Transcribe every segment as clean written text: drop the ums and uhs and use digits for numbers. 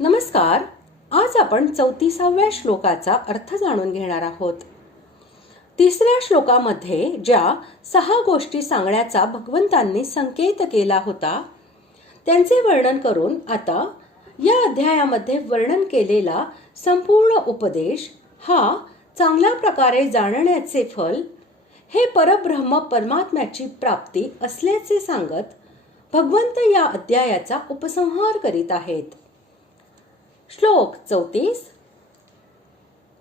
नमस्कार. आज आपण 34व्या श्लोकाचा अर्थ जाणून घेणार आहोत. तिसऱ्या श्लोकामध्ये ज्या 6 गोष्टी सांगण्याचा भगवंतांनी संकेत केला होता त्यांचे वर्णन करून आता या अध्यायामध्ये वर्णन केलेला संपूर्ण उपदेश हा चांगल्या प्रकारे जाणण्याचे फल हे परब्रह्म परमात्म्याची प्राप्ती असल्याचे सांगत भगवंत या अध्यायाचा उपसंहार करीत आहेत. श्लोक 34.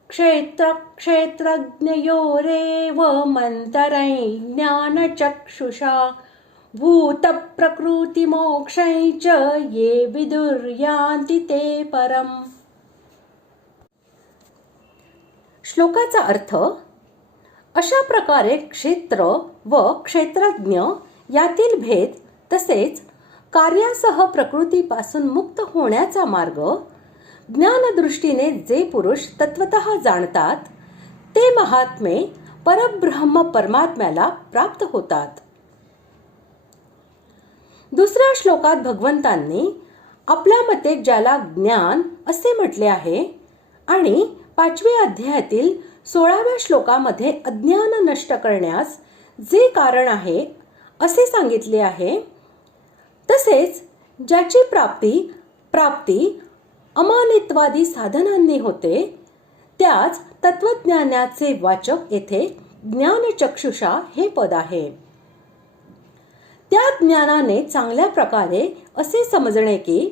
क्षेत्र क्षेत्रज्ञयोरेव मंतरै ज्ञानचक्षुषा भूत प्रकृती मोक्षै च ये विदुर्यान्ति ते परम. श्लोकाचा अर्थ अशा प्रकारे क्षेत्र व क्षेत्रज्ञ यातील भेद तसेच कार्यासह प्रकृतीपासून मुक्त होण्याचा मार्ग ज्ञानदृष्टीने जे पुरुष तत्वतः जाणतात ते महात्मे परब्रह्म परमात्म्याला प्राप्त होतात. दुसऱ्या श्लोकात भगवंतांनी आपल्या मते ज्याला ज्ञान असे म्हटले आहे आणि 5व्या अध्यायातील 16व्या श्लोकामध्ये अज्ञान नष्ट करण्यास जे कारण आहे असे सांगितले आहे, तसेच ज्याची प्राप्ती अमानित्वादी साधनांनी होते त्याच तत्वज्ञानाचे वाचक येथे ज्ञानचक्षुषा हे पद आहे. त्या ज्ञानाने चांगल्या प्रकारे असे समजणे की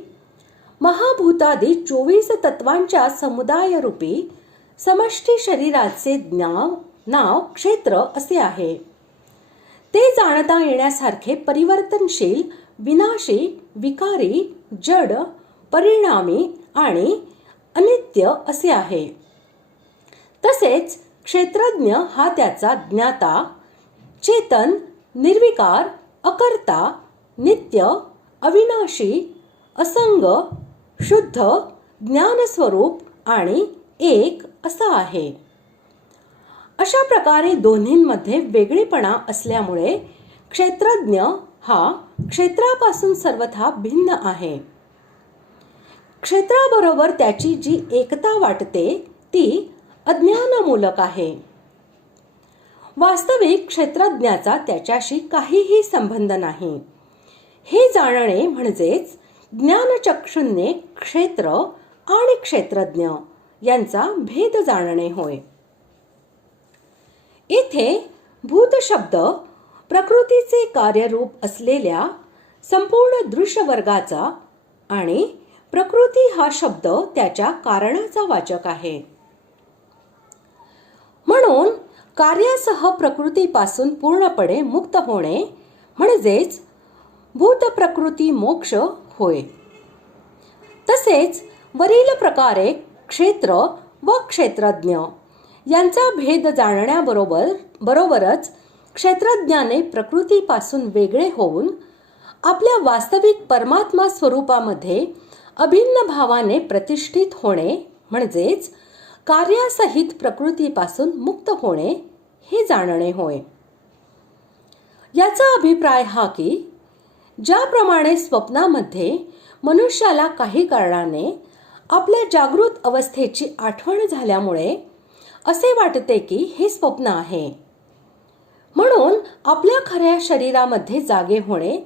महाभूतादी 24 तत्वांच्या समुदाय रूपी समष्टी शरीराचे नाव क्षेत्र असे आहे. ते जाणता येण्यासारखे परिवर्तनशील, विनाशी, विकारी, जड, परिणामी आणि अनित्य असे आहे. तसेच क्षेत्रज्ञ हा त्याचा ज्ञाता, चेतन, निर्विकार, अकर्ता, नित्य, अविनाशी, असंग, शुद्ध, ज्ञानस्वरूप आणि एक असा आहे. अशा प्रकारे दोन्हींमध्ये वेगळेपणा असल्यामुळे क्षेत्रज्ञ हा क्षेत्रापासून सर्वथा भिन्न आहे. क्षेत्राबरोबर त्याची जी एकता वाटते ती अज्ञानमूलक आहे. वास्तविक क्षेत्रज्ञाचा त्याच्याशी काहीही संबंध नाही. हे जाणणे म्हणजेच ज्ञानचक्षुने क्षेत्र आणि क्षेत्रज्ञ यांचा भेद जाणणे होय. येथे भूत शब्द प्रकृतीचे कार्यरूप असलेल्या संपूर्ण दृश्य वर्गाचा आणि प्रकृती हा शब्द त्याच्या कारणाचा वाचक आहे. म्हणून कार्यासह प्रकृतीपासून पूर्णपणे मुक्त होणे म्हणजेच भूत प्रकृती मोक्ष होय. तसेच वरील प्रकारे क्षेत्र व क्षेत्रज्ञ यांचा भेद जाणण्याबरोबरच क्षेत्रज्ञाने प्रकृतीपासून वेगळे होऊन आपल्या वास्तविक परमात्मा स्वरूपामध्ये अभिन्न भावाने प्रतिष्ठित होणे म्हणजेच कार्यासहित प्रकृतीपासून मुक्त होणे हे जाणणे होय. याचा अभिप्राय हा की ज्याप्रमाणे स्वप्नामध्ये मनुष्याला काही कारणाने आपल्या जागृत अवस्थेची आठवण झाल्यामुळे असे वाटते की हे स्वप्न आहे, म्हणून आपल्या खऱ्या शरीरामध्ये जागे होणे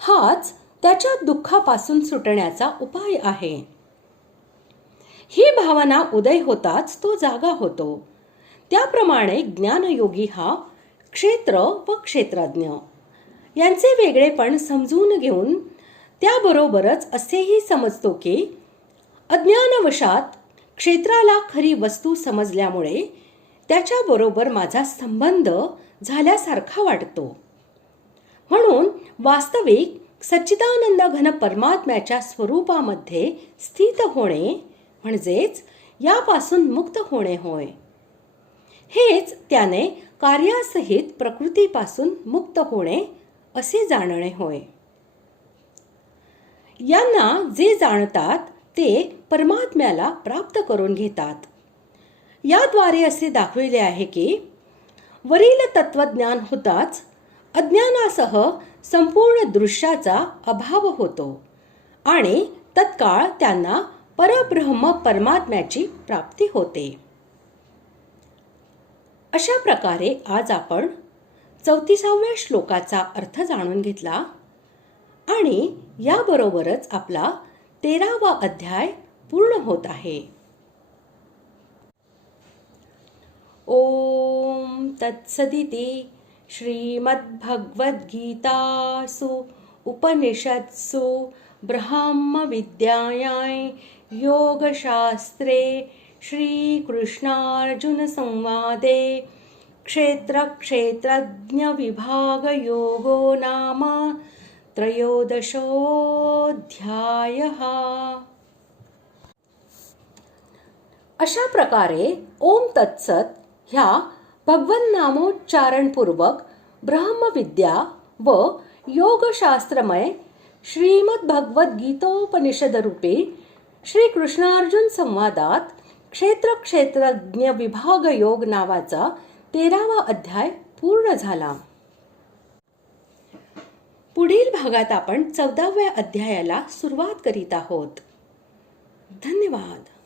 हाच त्याच्या दुःखापासून सुटण्याचा उपाय आहे. ही भावना उदय होताच तो जागा होतो. त्याप्रमाणे ज्ञानयोगी हा क्षेत्र व क्षेत्रज्ञ यांचे वेगळेपण समजून घेऊन त्याबरोबरच असेही समजतो की अज्ञानवशात क्षेत्राला खरी वस्तू समजल्यामुळे त्याच्याबरोबर माझा संबंध झाल्यासारखा वाटतो. म्हणून वास्तविक सच्चिदानंद घन परमात्म्याच्या स्वरूपामध्ये स्थित होणे म्हणजेच यापासून मुक्त होणे होय. हेच त्याने कार्यासहित प्रकृतीपासून मुक्त होणे असे जाणणे होय. यांना जे जाणतात ते परमात्म्याला प्राप्त करून घेतात. याद्वारे असे दाखविले आहे की वरील तत्वज्ञान होताच अज्ञानासह संपूर्ण दृश्याचा अभाव होतो आणि तत्काळ त्यांना परब्रह्म परमात्म्याची प्राप्ती होते. अशा प्रकारे आज आपण 34व्या श्लोकाचा अर्थ जाणून घेतला आणि याबरोबरच आपला 13वा अध्याय पूर्ण होत आहे. ओम तत्सदिति श्रीमद्भगवद्गीतासु उपनिषत्सु ब्रह्मविद्यायां योगशास्त्रे श्रीकृष्णार्जुनसंवादे क्षेत्रक्षेत्रज्ञविभागयोगो नाम 13ओऽध्यायः. अशा प्रकारे ओम तत्सत ह्या भगवन्नामोच्चारणपूर्वक ब्रह्मविद्या व योगशास्त्रमय श्रीमद्भगवद्गीतोपनिषदरूपी श्रीकृष्णार्जुन संवादात क्षेत्रक्षेत्रज्ञ विभाग योग नावाचा 13वा अध्याय पूर्ण झाला. पुढील भागात आपण 14व्या अध्यायाला सुरुवात करीत आहोत. धन्यवाद.